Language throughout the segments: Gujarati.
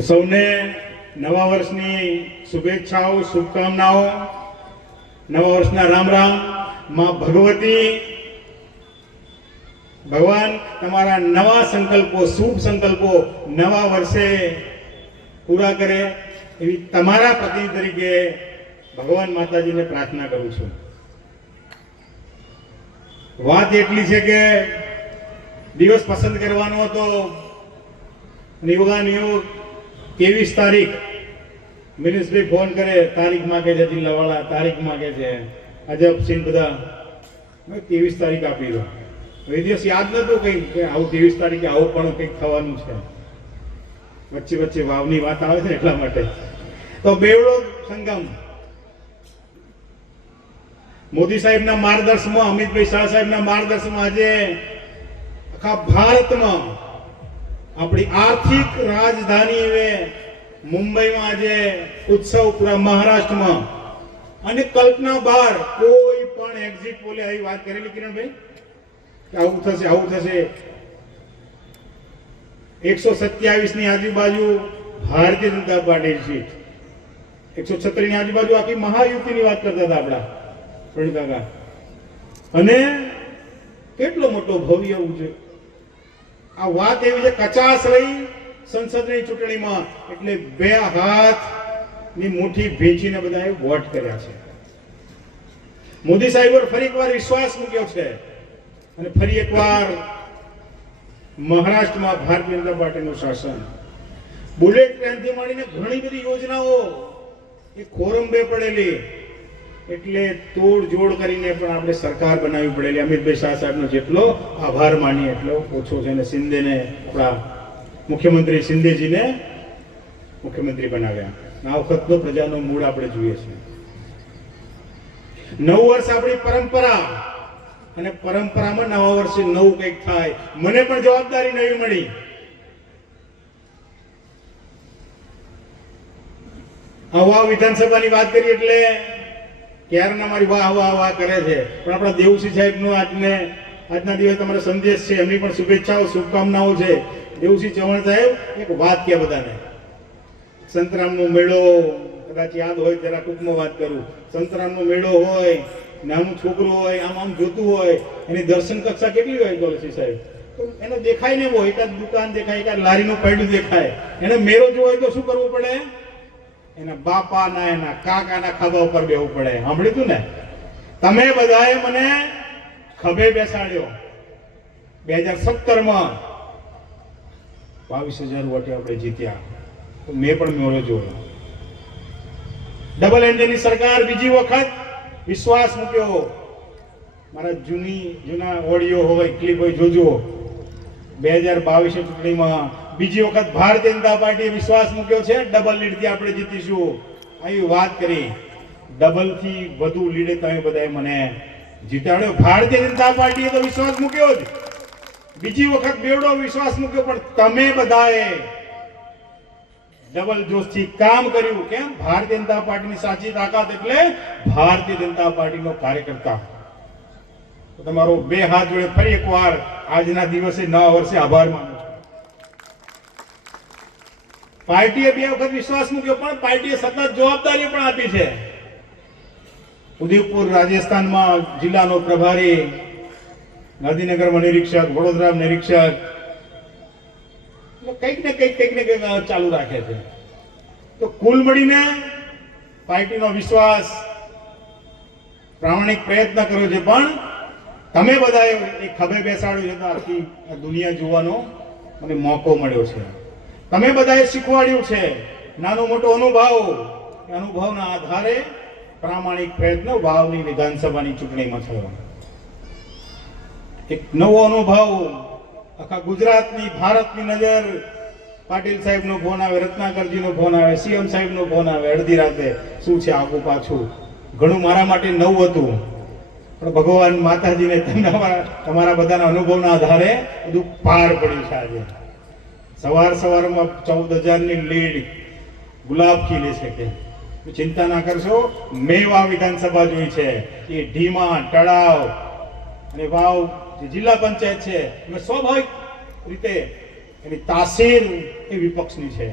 સૌને નવા વર્ષની શુભેચ્છાઓ, શુભકામનાઓ. નવા વર્ષના રામ રામ. માં ભગવતી. ભગવાન, તમારા નવા સંકલ્પો, શુભ સંકલ્પો નવા વર્ષે પૂરા કરે એવી તમારા પતિ તરીકે ભગવાન માતાજીને પ્રાર્થના કરું છું. વાત એટલી છે કે દિવસ પસંદ કરવાનો હતો. નિયોગા નિયોગ ત્રેવીસ તારીખ મિનિસ્ટ્રી ફોન કરે, તારીખ માગે છે જિલ્લાવાળા, તારીખ માગે છે. અજબ સિંહ બધા. ત્રેવીસ તારીખ આપી દો એ દિવસ યાદ નતું કઈ કે આવું ત્રેવીસ તારીખે આવું પણ કંઈક થવાનું છે. વચ્ચે વચ્ચે વાવની વાત આવે છે એટલા માટે. તો બેવડો સંગમ. મોદી સાહેબના માર્ગદર્શનમાં, અમિતભાઈ શાહ સાહેબના માર્ગદર્શનમાં આજે આખા ભારતમાં આપણી આર્થિક રાજધાની એવે મુંબઈમાં આજે ઉત્સવ પૂરા મહારાષ્ટ્રમાં. અને કલ્પના બહાર કોઈ પણ એક્ઝિટ પોલે આવી વાત કરેલી કિરણભાઈ? કે આવું થશે આવું થશે. એકસો સત્યાવીસની આજુબાજુ ભારતીય જનતા પાર્ટી સીટ. એકસો છત્રીસની આજુબાજુ આખી મહાયુતિની વાત કરતા હતા આપણા. પ્રવીણ કાકા. અને કેટલો મોટો ભવ્ય છે આ વાત એવી છે કચાસ રહી સંસદની ચૂંટણીમાં એટલે બે હાથની મુઠ્ઠી ભેંચીને બધાએ વોટ કર્યા છે. મોદી સાહેબ પર ફરી એકવાર વિશ્વાસ મૂક્યો છે અને ફરી એકવાર મહારાષ્ટ્રમાં ભારતીય જનતા પાર્ટીનું શાસન. બુલેટ ટ્રેનથી માંડીને ઘણી બધી યોજનાઓ, એ ખોરંબે પડેલી. એટલે તોડજોડ કરીને પણ આપણે સરકાર બનાવવી પડેલી. અમિતભાઈ શાહ સાહેબનો જેટલો આભાર માનીએ, એટલો ઓછો છે. અને શિંદેને આપણા મુખ્યમંત્રી શિંદેજીને મુખ્યમંત્રી બનાવ્યા. આ વખતનો પ્રજાનો મૂળ આપણે જોઈએ છે નવ વર્ષ આપણી પરંપરા. અને પરંપરામાં નવા વર્ષે નવું કંઈક થાય. મને પણ જવાબદારી નવી મળી. આવા વિધાનસભાની વાત કરી એટલે ક્યારના મારી વાહ વાહ વાહ કરે છે? પણ આપણા દેવસિંહ સાહેબનો આજને, આજના દિવસે તમારો સંદેશ છે, એમની પણ શુભેચ્છાઓ, શુભકામનાઓ છે. દેવસિંહ ચૌહાણ સાહેબ, એક વાત કે બધાને. સંતરામનો મેળો, કદાચ યાદ હોય જરા ટૂંકમાં વાત કરું. સંતરામનો મેળો હોય, નાનું છોકરું હોય, આમ આમ જોતું હોય, એની દર્શન કક્ષા કેટલી હોય દોલસિંહ સાહેબ? તો એને દેખાય ને હોય એકાદ દુકાન દેખાય, એકાદ લારીનું પૈડું દેખાય. એને મેળો જોવો હોય તો શું કરવું પડે? એના બાપાના, એના કાકાના ખભા ઉપર બેવું પડે. સાંભળ્યું તું ને? તમે બધાએ મને ખભે બેસાડ્યો. બે હજાર સત્તરમાં બાવીસ હજાર વોટે આપણે જીત્યા. તો મેં પણ મેળો જોયો. ડબલ એન્જિનની સરકાર બીજી વખત વિશ્વાસ મૂક્યો. મારા જૂની, જૂના ઓડિયો હોય, ક્લિપ હોય, જોજો. બે હજાર બાવીસ ચૂંટણીમાં બીજી વખત ભારતીય જનતા પાર્ટીએ વિશ્વાસ મૂક્યો છે. ડબલ લીડથી આપણે જીતીશું. આવી વાત કરી. ડબલથી વધુ લીડે તમે બધાએ મને જીતાડ્યો. ભારતીય જનતા પાર્ટીએ તો વિશ્વાસ મૂક્યો જ. બીજી વખત બેવડો વિશ્વાસ મૂક્યો, પણ તમે બધાએ ડબલ જોશથી કામ કર્યું. કેમ? ભારતીય જનતા પાર્ટીની સાચી તાકાત એટલે ભારતીય જનતા પાર્ટીનો કાર્યકર્તા. તમારો બે હાથ જોડે ફરી એકવાર આજના દિવસે નવા વર્ષે આભાર માનું પાર્ટીએ બે વખત વિશ્વાસ મૂક્યો, પણ પાર્ટીએ સતત જવાબદારી પણ આપી છે. ઉદયપુર રાજસ્થાનમાં જિલ્લાનો પ્રભારી ગાંધીનગરમાં નિરીક્ષક વડોદરા નિરીક્ષક કંઈક ને કંઈક કંઈક ને કંઈક ચાલુ રાખે છે. તો કુલ મળીને પાર્ટીનો વિશ્વાસ પ્રામાણિક પ્રયત્ન કર્યો છે, પણ તમે બધાએ એ ખભે બેસાડ્યું છે તો આખી દુનિયા જોવાનો મને મોકો મળ્યો છે. તમે બધાએ શીખવાડ્યું છે, નાનો મોટો અનુભવ. અનુભવના આધારે પ્રામાણિક પ્રયત્ન વાવની વિધાનસભાની ચૂંટણીમાં થયો. એક નવો અનુભવ. આખા ગુજરાતની, ભારતની નજર. પાટીલ સાહેબનો ફોન આવે, રત્નાકરજીનો ફોન આવે, સીએમ સાહેબનો ફોન આવે, અડધી રાતે. શું છે આગું પાછું? ઘણું મારા માટે નવું હતું. પણ ભગવાન માતાજીને તમારા તમારા બધાના અનુભવના આધારે બધું પાર પડ્યું છે આજે. સવાર સવારમાં ચૌદ હજારની લીડ ગુલાબ ખીલી શકે ચિંતા ના કરશો, મેવા વિધાનસભા જોઈ છે. એ ઢીમા તળાવ અને વાવ જે જિલ્લા પંચાયત છે, એમાં સ્વાભાવિક રીતે એની તાસીર એ વિપક્ષની છે.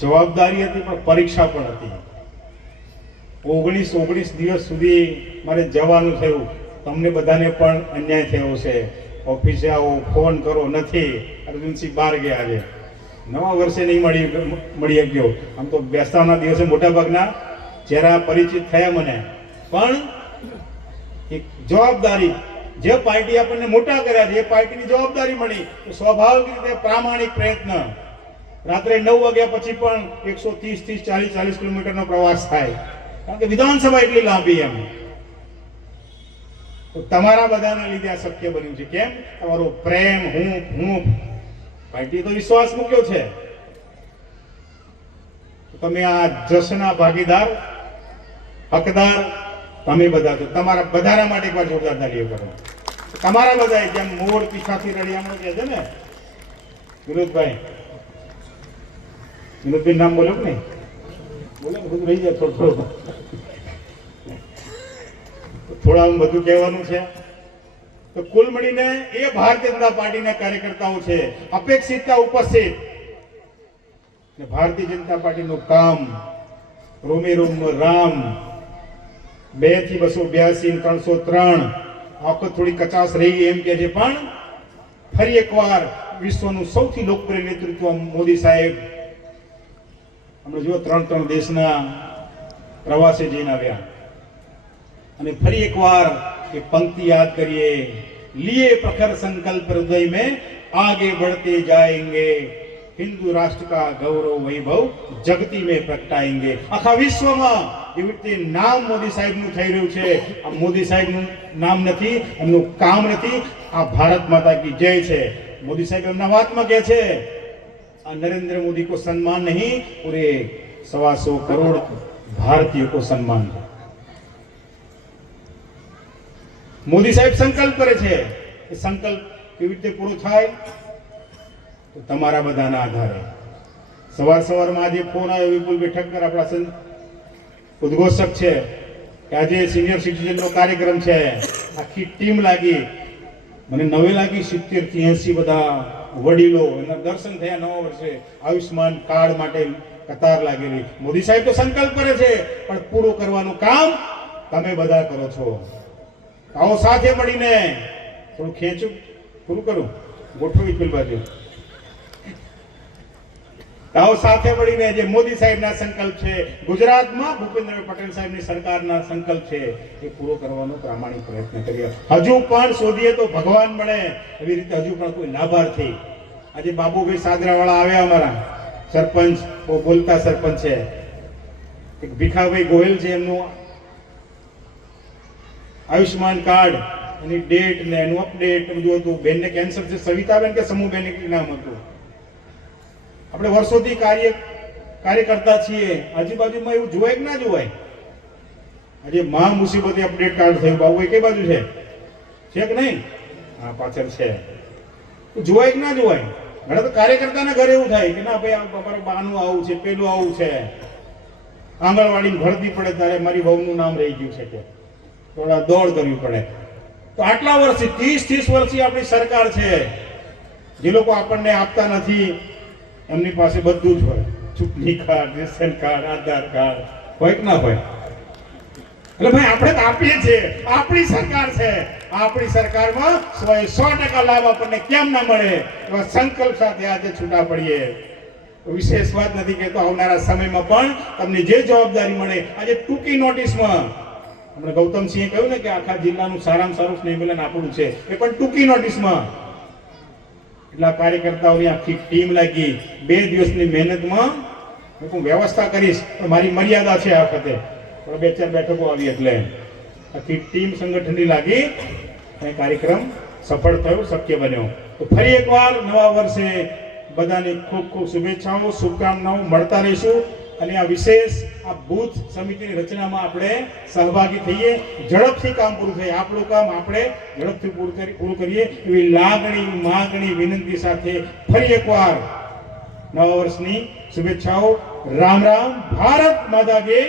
જવાબદારી હતી, પણ પરીક્ષા પણ હતી. ઓગણીસ ઓગણીસ દિવસ સુધી મારે જવાનું થયું. તમને બધાને પણ અન્યાય થયો છે ઓફિસે આવો, ફોન કરો, નથી. અર્જુનસિંહ બહાર ગયા છે. નવા વર્ષે નહીં મળી મળી ગયો આમ તો બેસતાના દિવસે મોટાભાગના ચહેરા પરિચિત થયા મને. પણ એક જવાબદારી જે પાર્ટી આપણને મોટા કર્યા છે, એ પાર્ટીની જવાબદારી મળી. તો સ્વાભાવિક રીતે પ્રામાણિક પ્રયત્ન. રાત્રે નવ વાગ્યા પછી પણ એકસો ત્રીસ ત્રીસ ચાલીસ ચાલીસ કિલોમીટરનો પ્રવાસ થાય. કારણ કે વિધાનસભા એટલી લાંબી એમ. તો તમારા બધાના લીધે આ શક્ય બન્યું છે. કેમ? તમારો પ્રેમ હું હું ભાઈ તો વિશ્વાસ મૂક્યો છે. તમે આ જશના ભાગીદાર, હકદાર, તમે બધા છો. તમારા બધાના માટે એકવાર જોરદાર તાલીઓ કરો. તમારા બધા જેમ મોર પીછાથી રડિયામણું કહે છે ને, વિનોદભાઈ વિનોદભાઈ નામ બોલો ને બોલો રહી જાય થોડું થોડું. થોડા બધું કહેવાનું છે. તો કુલ મળીને એ ભારતીય જનતા પાર્ટીના કાર્યકર્તાઓ છે, અપેક્ષિતતા ઉપસ્થિત. ભારતીય જનતા પાર્ટીનું કામ, રોમે રોમ રામ, બેથી બસો બ્યાસી ત્રણસો ત્રણ. આખો થોડી કચાસ રહી એમ કે છે, પણ ફરી એકવાર વિશ્વનું સૌથી લોકપ્રિય નેતૃત્વ મોદી સાહેબ. હમણાં જુઓ, ત્રણ ત્રણ દેશના પ્રવાસે જઈને આવ્યા. અને ફરી એકવાર એ પંક્તિ યાદ કરીએ. लिए પ્રખર સંકલ્પ હૃદય में આગે बढ़ते जाएंगे હિન્દુ રાષ્ટ્ર કા ગૌરવ વૈભવ જગતી મેં પ્રગટાએંગે આખા વિશ્વમાં એવી રીતે નામ મોદી સાહેબનું થઈ રહ્યું છે. આ મોદી સાહેબનું નામ નથી, એમનું કામ નથી. આ ભારત માતા કી જય છે. મોદી સાહેબ એમના વાતમાં કહે છે. આ નરેન્દ્ર મોદી કો સન્માન નહીં, પૂરે સવા સો કરોડ ભારતીયો કો સન્માન. મોદી સાહેબ સંકલ્પ કરે છે એ સંકલ્પ કેવી રીતે પૂરો થાય? તો તમારા બધાના આધારે. સવાર સવારમાં આજે ફોન આવ્યો, વિપુલ ઠક્કર આપણા ઉદ્ઘોષક છે. કે આજે સિનિયર સિટીઝનનો કાર્યક્રમ છે. આખી ટીમ લાગી. મને નવે લાગી સિત્તેરથી એસી બધા વડીલો એના દર્શન થયા નવા વર્ષે. આયુષ્માન કાર્ડ માટે કતાર લાગેલી. મોદી સાહેબ તો સંકલ્પ કરે છે, પણ પૂરું કરવાનું કામ તમે બધા કરો છો. આવો સાથે મળીને થોડું ખેંચું પૂરું કરું, ગોઠવી પેલી બાજુ. આવો સાથે મળીને જે મોદી સાહેબના સંકલ્પ છે, ગુજરાતમાં ભૂપેન્દ્ર પટેલ સાહેબની સરકારના સંકલ્પ છે, એ પૂરો કરવાનો પ્રામાણિક પ્રયત્ન કરીએ. હજુ પણ શોધીએ તો ભગવાન મળે, એવી રીતે હજુ પણ કોઈ લાભાર્થી. આજે બાબુભાઈ સાદરાવાળા આવ્યા અમારા. સરપંચ બોલતા સરપંચ છે. એક ભીખાભાઈ ગોહિલ છે એમનું આયુષ્માન કાર્ડ એની ડેટ ને એનું અપડેટ બધું હતું. બેનને કેન્સર છે. સવિતાબેન કે સમૂહબેન એક નામ હતું. આપણે વર્ષોથી કાર્ય કાર્ય કરતા છીએ. આજુબાજુમાં એવું જોવાય કે ના જોવાય? આજે મહા મુસીબતે અપડેટ કાર્ડ થયું. બાબુ એ કઈ બાજુ છે? છે કે નહીં? હા, પાછળ છે. જોવાય કે ના જોવાય? ઘણા તો કાર્યકર્તાના ઘરે એવું થાય કે ના ભાઈ, આ તમારું બાનું આવું છે, પેલું આવું છે. આંગણવાડી ભરતી પડે ત્યારે મારી વહુનું નામ રહી ગયું છે કે. થોડા દોડ કરવી પડે. તો આટલા વર્ષથી, ત્રીસ ત્રીસ વર્ષથી આપણી સરકાર છે. જે લોકો આપણને આપતા નથી, એમની પાસે બધું જ હોય. ચૂંટણી card, ration card, Aadhaar card હોય કે ના હોય. એટલે ભાઈ, આપણે તો આપીએ છીએ. આપણી સરકાર છે. આપણી સરકારમાં સો સો ટકા લાભ આપણને કેમ ના મળે? એવા સંકલ્પ સાથે આજે છૂટા પડીએ. વિશેષ વાત નથી કહેતો આવનારા સમયમાં પણ તમને જે જવાબદારી મળે, આજે ટૂંકી નોટિસમાં હમણાં ગૌતમસિંહે કહ્યું ને કે આખા જિલ્લાનું સારામાં સારું સ્નેહમિલન આપણું છે. એ પણ ટૂંકી નોટિસમાં. એટલા કાર્યકર્તાઓની આખી ટીમ લાગી. બે દિવસની મહેનતમાં હું વ્યવસ્થા કરીશ, પણ મારી મર્યાદા છે આ વખતે. પણ બે ચાર બેઠકો આવી એટલે. આખી ટીમ સંગઠનની લાગી. અને કાર્યક્રમ સફળ થયો, શક્ય બન્યો. તો ફરી એકવાર નવા વર્ષે બધાને ખૂબ ખૂબ શુભેચ્છાઓ, શુભકામનાઓ. મળતા રહીશું. અને આ વિશેષ આ બૂથ સમિતિની રચનામાં આપણે સહભાગી થઈએ, ઝડપથી કામ પૂરું થાય, આપણું કામ આપણે ઝડપથી પૂરું કરી, પૂરું કરીએ એવી લાગણી, માગણી, વિનંતી સાથે ફરી એકવાર નવા વર્ષની શુભેચ્છાઓ. રામ રામ, ભારત માતા કે